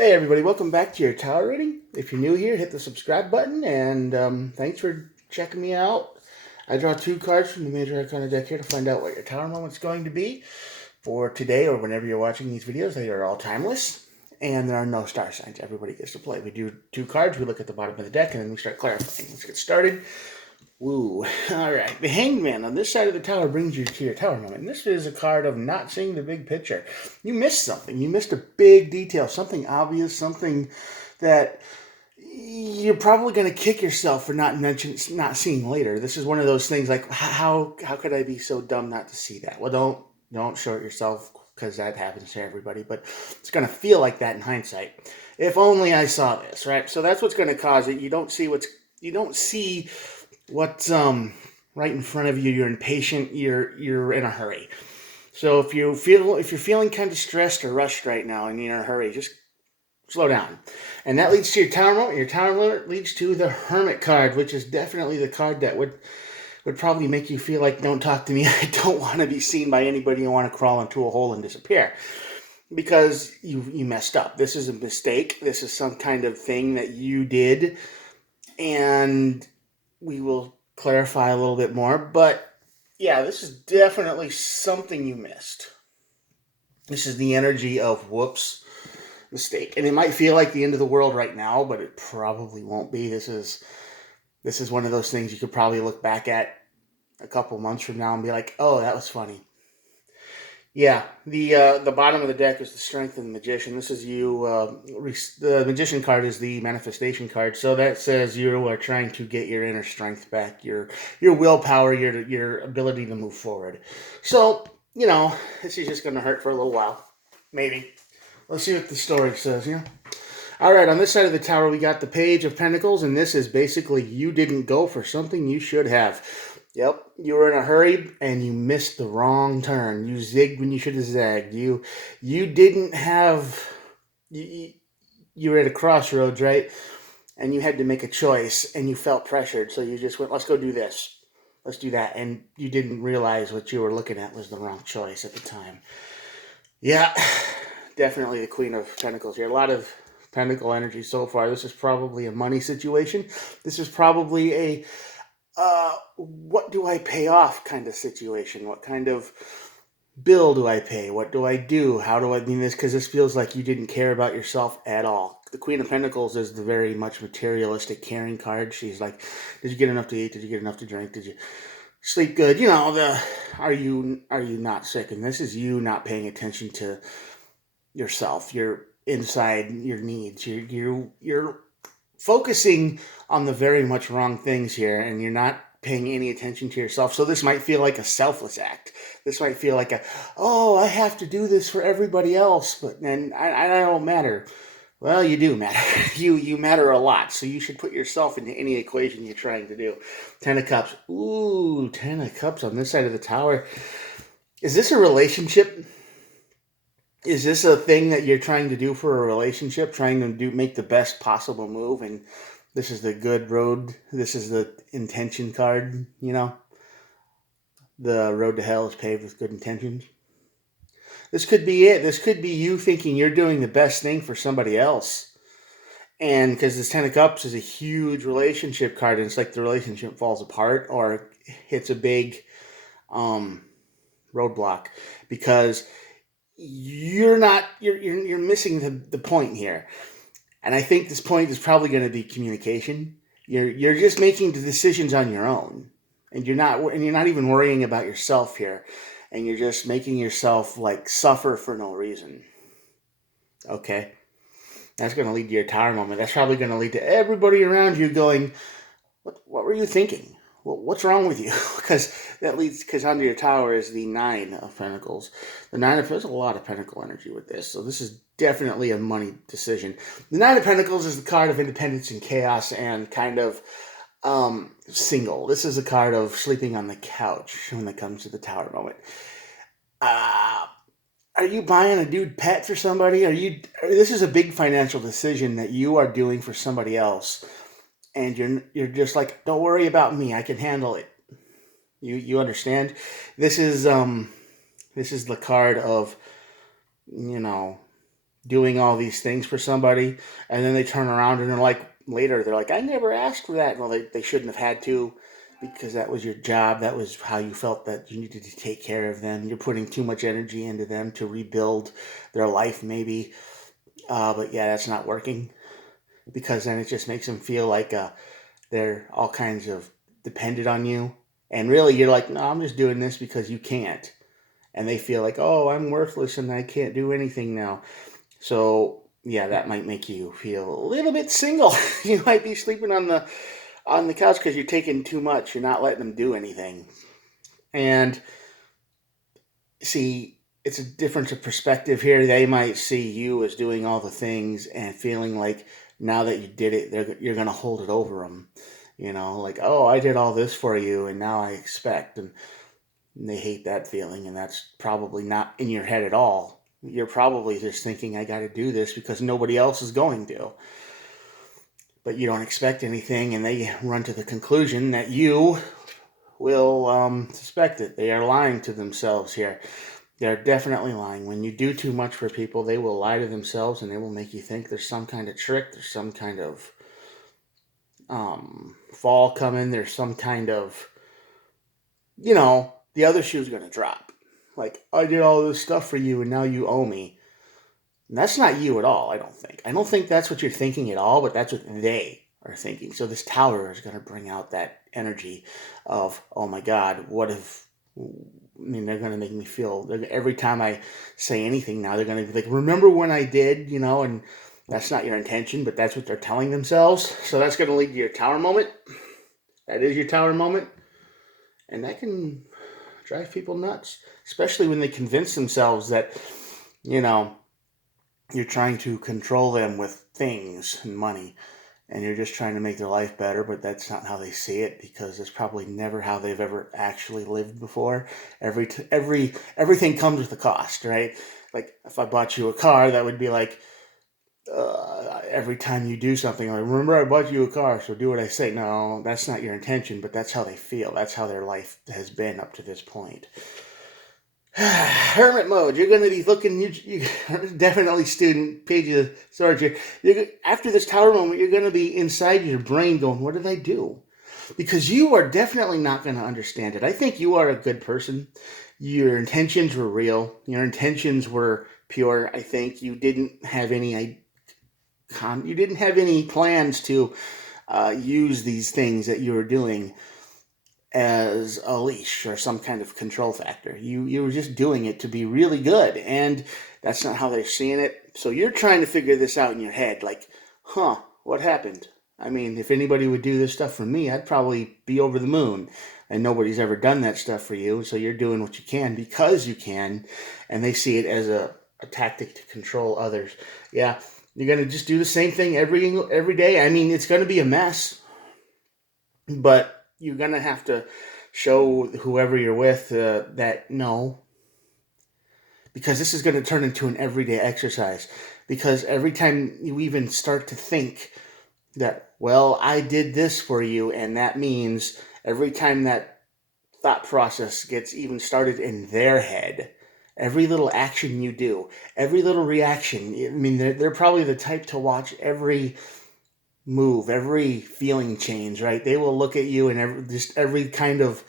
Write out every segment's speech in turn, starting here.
Hey everybody, welcome back to your tower reading. If you're new here, hit the subscribe button, and thanks for checking me out. I draw two cards from the Major Arcana deck here to find out what your tower moment's going to be for today or whenever you're watching these videos. They are all timeless, and there are no star signs. Everybody gets to play. We do two cards, we look at the bottom of the deck, and then we start clarifying. Let's get started. Woo. Alright, the Hanged Man on this side of the tower brings you to your tower moment. And this is a card of not seeing the big picture. You missed something. You missed a big detail, something obvious, something that you're probably going to kick yourself for not seeing later. This is one of those things like, how could I be so dumb not to see that? Well, don't short yourself, because that happens to everybody, but it's going to feel like that in hindsight. If only I saw this, right? So that's what's going to cause it. You don't see what's right in front of you. You're impatient. You're in a hurry. So if you're feeling kind of stressed or rushed right now and you're in a hurry, just slow down. And that leads to your tower moment. Your tower moment leads to the Hermit card, which is definitely the card that would probably make you feel like, don't talk to me. I don't want to be seen by anybody. You want to crawl into a hole and disappear because you messed up. This is a mistake. This is some kind of thing that you did, and we will clarify a little bit more. But yeah, this is definitely something you missed. This is the energy of whoops, mistake. And it might feel like the end of the world right now, but it probably won't be. This is one of those things you could probably look back at a couple months from now and be like, oh, that was funny. Yeah, the bottom of the deck is the Strength of the Magician. This is you. The Magician card is the manifestation card, so that says you are trying to get your inner strength back, your willpower, your ability to move forward. So this is just going to hurt for a little while, maybe. Let's see what the story says. All right, on this side of the tower, we got the Page of Pentacles, and this is basically you didn't go for something you should have. Yep, you were in a hurry and you missed the wrong turn. You zigged when you should have zagged. You didn't have you were at a crossroads, right? And you had to make a choice and you felt pressured, so you just went, let's go do this. Let's do that. And you didn't realize what you were looking at was the wrong choice at the time. Yeah, definitely the Queen of Pentacles here. A lot of Pentacle energy so far. This is probably a money situation. This is probably a what do I pay off kind of situation. What kind of bill do I pay? What do I do? How do I mean this? Because this feels like you didn't care about yourself at all. The Queen of Pentacles is the very much materialistic caring card. She's like, did you get enough to eat? Did you get enough to drink? Did you sleep good? Are you not sick? And this is you not paying attention to yourself, your inside, your needs. You're focusing on the very much wrong things here, and you're not paying any attention to yourself. So this might feel like a selfless act. This might feel like I have to do this for everybody else, but then I don't matter. Well, you do matter. You matter a lot, so you should put yourself into any equation you're trying to do. Ten of Cups. Ooh, Ten of Cups on this side of the tower. Is this a relationship? Is this a thing that you're trying to do for a relationship, trying to make the best possible move, and this is the good road, this is the intention card, the road to hell is paved with good intentions? This could be it. This could be you thinking you're doing the best thing for somebody else. And because this Ten of Cups is a huge relationship card, and it's like the relationship falls apart or hits a big roadblock because you're missing the point here. And I think this point is probably going to be communication. You're just making the decisions on your own, and you're not even worrying about yourself here, and you're just making yourself like suffer for no reason. Okay, that's going to lead to your tower moment. That's probably going to lead to everybody around you going, "What were you thinking? What's wrong with you?" because under your tower is the Nine of Pentacles. There's a lot of Pentacle energy with this, so this is definitely a money decision. The Nine of Pentacles is the card of independence and chaos and kind of single. This is a card of sleeping on the couch when it comes to the tower moment. Are you buying a dude pet for somebody? This is a big financial decision that you are doing for somebody else, and you're just like, don't worry about me, I can handle it. You understand? This is the card of doing all these things for somebody, and then they turn around and they're like, later, they're like, I never asked for that. Well, they shouldn't have had to, because that was your job. That was how you felt that you needed to take care of them. You're putting too much energy into them to rebuild their life, maybe. But yeah, that's not working, because then it just makes them feel like they're all kinds of dependent on you. And really, you're like, no, I'm just doing this because you can't. And they feel like, oh, I'm worthless and I can't do anything now. So yeah, that might make you feel a little bit single. You might be sleeping on the couch because you're taking too much. You're not letting them do anything. And see, it's a difference of perspective here. They might see you as doing all the things and feeling like now that you did it, you're going to hold it over them. You know, like, oh, I did all this for you and now I expect. And they hate that feeling. And that's probably not in your head at all. You're probably just thinking, I got to do this because nobody else is going to. But you don't expect anything, and they run to the conclusion that you will suspect it. They are lying to themselves here. They're definitely lying. When you do too much for people, they will lie to themselves, and they will make you think there's some kind of trick, there's some kind of fall coming, there's some kind of, the other shoe's going to drop. Like, I did all this stuff for you, and now you owe me. And that's not you at all, I don't think. I don't think that's what you're thinking at all, but that's what they are thinking. So this tower is going to bring out that energy of, oh my God, what if, they're going to make me feel, every time I say anything now, they're going to be like, remember when I did, and that's not your intention, but that's what they're telling themselves. So that's going to lead to your tower moment. That is your tower moment. And that can drive people nuts, especially when they convince themselves that, you're trying to control them with things and money, and you're just trying to make their life better, but that's not how they see it, because it's probably never how they've ever actually lived before. Everything comes with a cost, right? Like, if I bought you a car, that would be like, every time you do something, like, remember I bought you a car, so do what I say. No, that's not your intention, but that's how they feel. That's how their life has been up to this point. Hermit mode. You're going to be looking. You definitely student pages of storage here. After this tower moment, you're going to be inside your brain going, "What did I do?" Because you are definitely not going to understand it. I think you are a good person. Your intentions were real. Your intentions were pure. I think you didn't have any plans to use these things that you were doing as a leash or some kind of control factor. You were just doing it to be really good, and that's not how they're seeing it. So you're trying to figure this out in your head, like, what happened? I mean, if anybody would do this stuff for me, I'd probably be over the moon. And nobody's ever done that stuff for you, so you're doing what you can because you can, and they see it as a tactic to control others. Yeah, you're going to just do the same thing every day. I mean, it's going to be a mess, but you're going to have to show whoever you're with that no, because this is going to turn into an everyday exercise. Because every time you even start to think that, well, I did this for you, and that means every time that thought process gets even started in their head, every little action you do, every little reaction, I mean, they're probably the type to watch every move, every feeling change, right? They will look at you and every kind of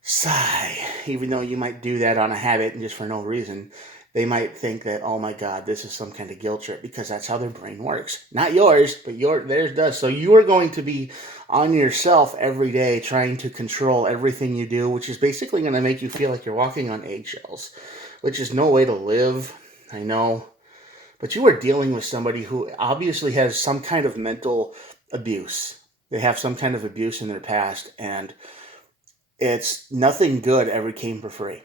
sigh, even though you might do that on a habit and just for no reason. They might think that, oh my God, this is some kind of guilt trip, because that's how their brain works. Not yours, but theirs does. So you are going to be on yourself every day trying to control everything you do, which is basically going to make you feel like you're walking on eggshells, which is no way to live. I know. But you are dealing with somebody who obviously has some kind of mental abuse. They have some kind of abuse in their past, and it's nothing good ever came for free.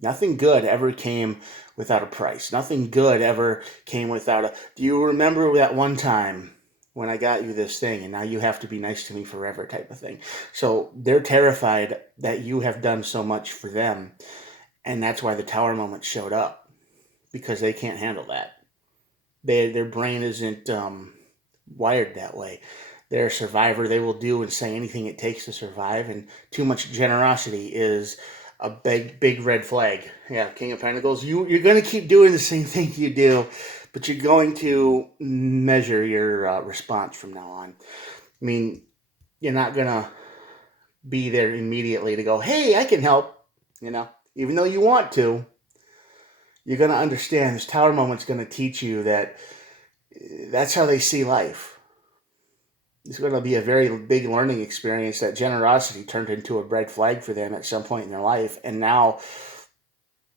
Nothing good ever came without a price. Nothing good ever came without do you remember that one time when I got you this thing and now you have to be nice to me forever type of thing? So they're terrified that you have done so much for them, and that's why the tower moment showed up. Because they can't handle that. Their brain isn't wired that way. They're a survivor. They will do and say anything it takes to survive, and too much generosity is a big red flag. Yeah, King of Pentacles. You're going to keep doing the same thing you do but you're going to measure your response from now on. I mean, you're not going to be there immediately to go, hey, I can help, even though you want to. You're going to understand this tower moment's going to teach you that that's how they see life. It's going to be a very big learning experience that generosity turned into a red flag for them at some point in their life. And now,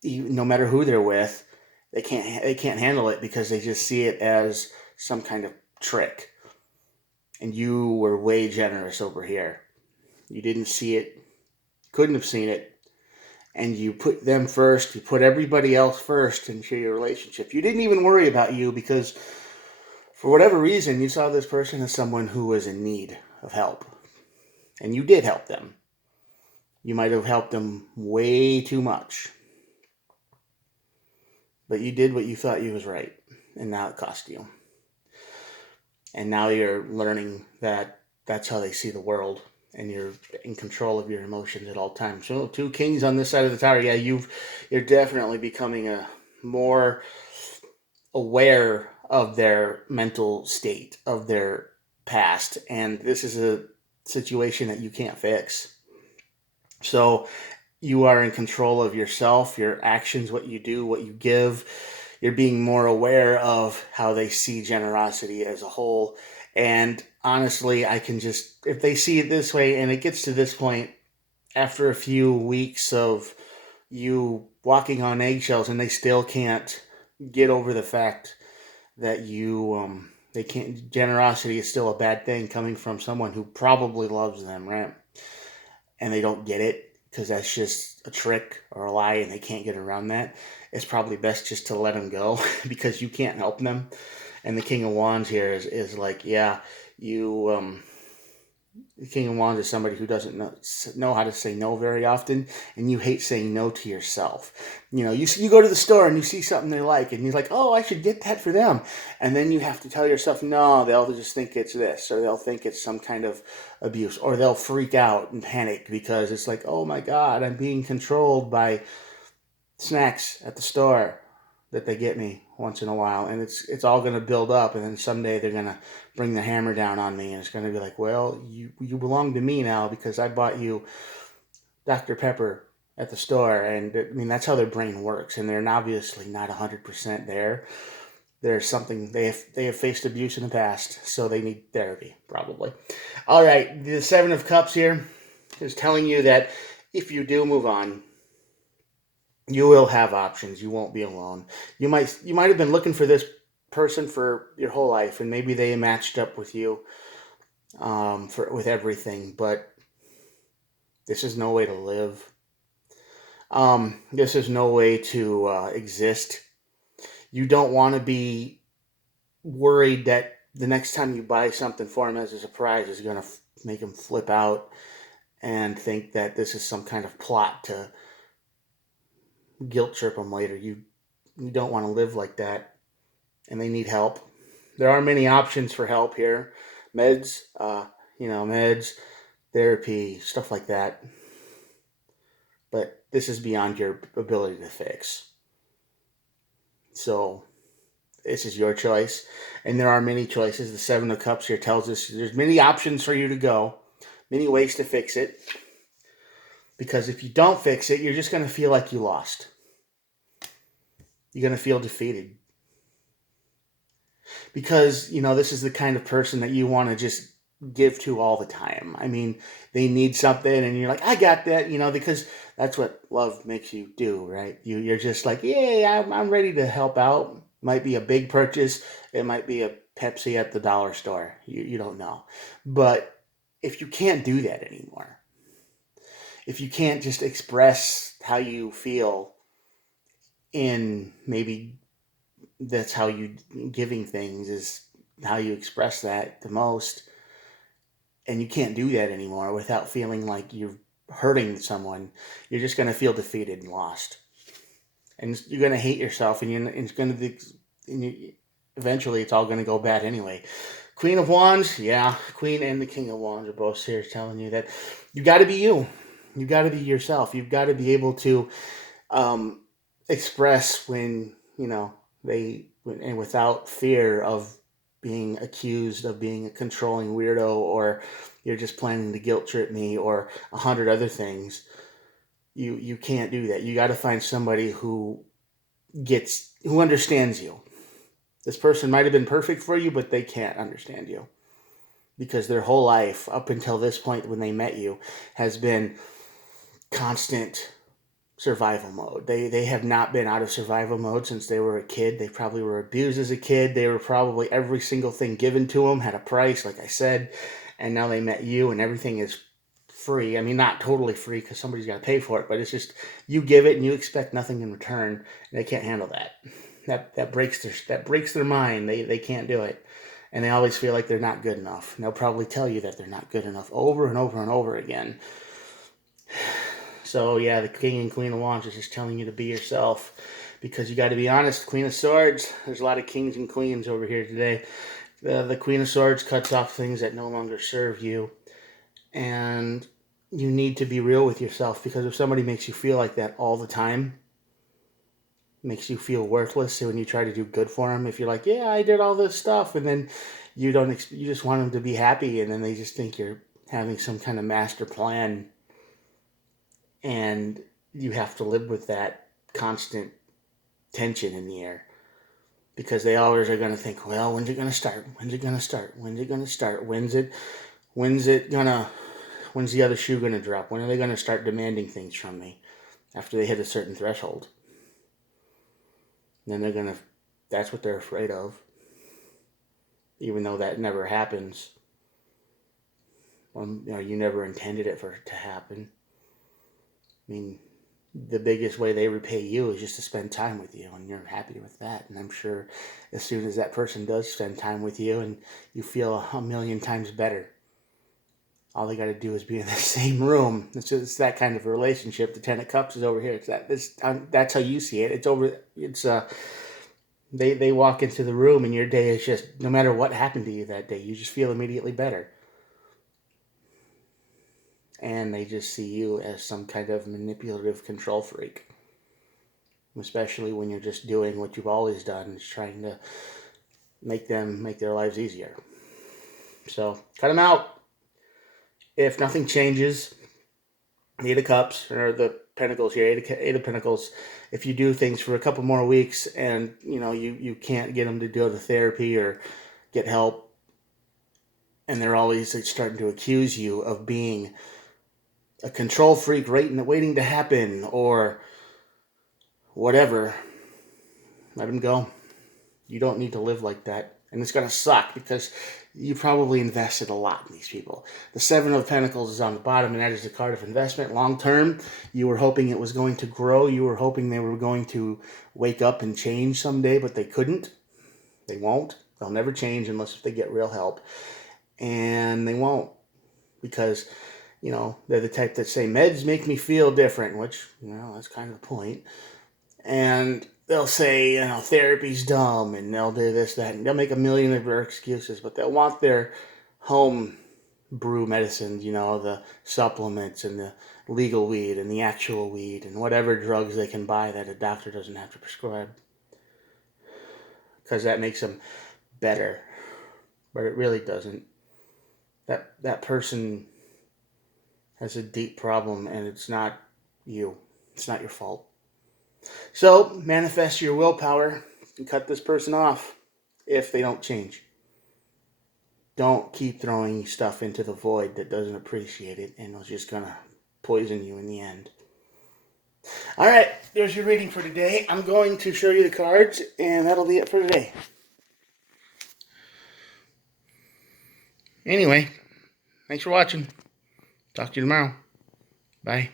no matter who they're with, they can't handle it because they just see it as some kind of trick. And you were way generous over here. You didn't see it, couldn't have seen it, and you put them first. You put everybody else first into your relationship. You didn't even worry about you because for whatever reason, you saw this person as someone who was in need of help. And you did help them. You might have helped them way too much. But you did what you thought you was right. And now it cost you. And now you're learning that that's how they see the world. And you're in control of your emotions at all times. So 2 kings on this side of the tower. Yeah, you're definitely becoming a more aware of their mental state, of their past. And this is a situation that you can't fix. So you are in control of yourself, your actions, what you do, what you give. You're being more aware of how they see generosity as a whole. And honestly, if they see it this way and it gets to this point after a few weeks of you walking on eggshells and they still can't get over the fact that they can't, generosity is still a bad thing coming from someone who probably loves them, right? And they don't get it because that's just a trick or a lie and they can't get around that. It's probably best just to let them go because you can't help them. And the King of Wands here is like, yeah, the King of Wands is somebody who doesn't know how to say no very often, and you hate saying no to yourself. You go to the store and you see something they like, and you're like, oh, I should get that for them. And then you have to tell yourself, no, they'll just think it's this, or they'll think it's some kind of abuse, or they'll freak out and panic because it's like, oh my God, I'm being controlled by snacks at the store that they get me once in a while, and it's all going to build up, and then someday they're going to bring the hammer down on me, and it's going to be like, well, you belong to me now because I bought you Dr. Pepper at the store. And I mean, that's how their brain works, and they're obviously not 100% there. There's something, they have faced abuse in the past, so they need therapy, probably. All right, the 7 of Cups here is telling you that if you do move on, you will have options. You won't be alone. You might have been looking for this person for your whole life, and maybe they matched up with you with everything. But this is no way to live. This is no way to exist. You don't want to be worried that the next time you buy something for him as a surprise is going to make him flip out and think that this is some kind of plot to guilt trip them later. You don't want to live like that, and they need help. There are many options for help here. Meds, therapy, stuff like that. But this is beyond your ability to fix. So this is your choice, and there are many choices. The 7 of Cups here tells us there's many options for you to go, many ways to fix it. Because if you don't fix it, you're just going to feel like you lost. You're going to feel defeated. Because, this is the kind of person that you want to just give to all the time. I mean, they need something and you're like, I got that, because that's what love makes you do, right? You're just like, yeah, I'm ready to help out. Might be a big purchase. It might be a Pepsi at the dollar store. You don't know. But if you can't do that anymore, if you can't just express how you feel in maybe that's how you giving things is how you express that the most, and you can't do that anymore without feeling like you're hurting someone, you're just going to feel defeated and lost, and you're going to hate yourself, and eventually it's all going to go bad anyway. Queen of Wands, yeah, Queen and the King of Wands are both here telling you that you got to be you. You got to be yourself. You've got to be able to express when, And without fear of being accused of being a controlling weirdo, or you're just planning to guilt trip me, or 100 other things. You can't do that. You got to find somebody who understands you. This person might have been perfect for you, but they can't understand you because their whole life up until this point when they met you has been constant survival mode. They have not been out of survival mode since they were a kid. They probably were abused as a kid. They were probably, every single thing given to them had a price, like I said, and now they met you and everything is free. I mean, not totally free because somebody's got to pay for it, but it's just you give it and you expect nothing in return. And they can't handle that. That breaks their mind. They can't do it. And they always feel like they're not good enough. And they'll probably tell you that they're not good enough over and over and over again. So yeah, the King and Queen of Wands is just telling you to be yourself, because you got to be honest. Queen of Swords, there's a lot of kings and queens over here today. The Queen of Swords cuts off things that no longer serve you, and you need to be real with yourself, because if somebody makes you feel like that all the time, makes you feel worthless. So when you try to do good for them, if you're like, yeah, I did all this stuff, and then you just want them to be happy, and then they just think you're having some kind of master plan, and you have to live with that constant tension in the air, because they always are going to think, well, when's it going to start? When's it going to start? When's it going to start? When's the other shoe going to drop? When are they going to start demanding things from me after they hit a certain threshold? And then that's what they're afraid of, even though that never happens. You never intended it for it to happen. I mean, the biggest way they repay you is just to spend time with you, and you're happy with that. And I'm sure as soon as that person does spend time with you and you feel a million times better, all they got to do is be in the same room. It's that kind of a relationship. The Ten of Cups is over here. That's how you see it. They walk into the room, and your day is just, no matter what happened to you that day, you just feel immediately better. And they just see you as some kind of manipulative control freak. Especially when you're just doing what you've always done, is trying to make their lives easier. So cut them out. If nothing changes, the Eight of Cups, or the Pentacles here, Eight of Pentacles, if you do things for a couple more weeks and you can't get them to go to therapy or get help, and they're always starting to accuse you of being a control freak waiting to happen or whatever, let them go. You don't need to live like that. And it's going to suck because you probably invested a lot in these people. The Seven of Pentacles is on the bottom, and that is the card of investment. Long term, you were hoping it was going to grow. You were hoping they were going to wake up and change someday, but they couldn't. They won't. They'll never change unless if they get real help. And they won't, because they're the type that say, meds make me feel different, which, that's kind of the point. And they'll say, therapy's dumb, and they'll do this, that, and they'll make a million of their excuses, but they'll want their home brew medicines, the supplements and the legal weed and the actual weed and whatever drugs they can buy that a doctor doesn't have to prescribe. Because that makes them better. But it really doesn't. That person has a deep problem, and it's not you. It's not your fault. So manifest your willpower and cut this person off if they don't change. Don't keep throwing stuff into the void that doesn't appreciate it, and it's just going to poison you in the end. All right, there's your reading for today. I'm going to show you the cards, and that'll be it for today. Anyway, thanks for watching. Talk to you tomorrow. Bye.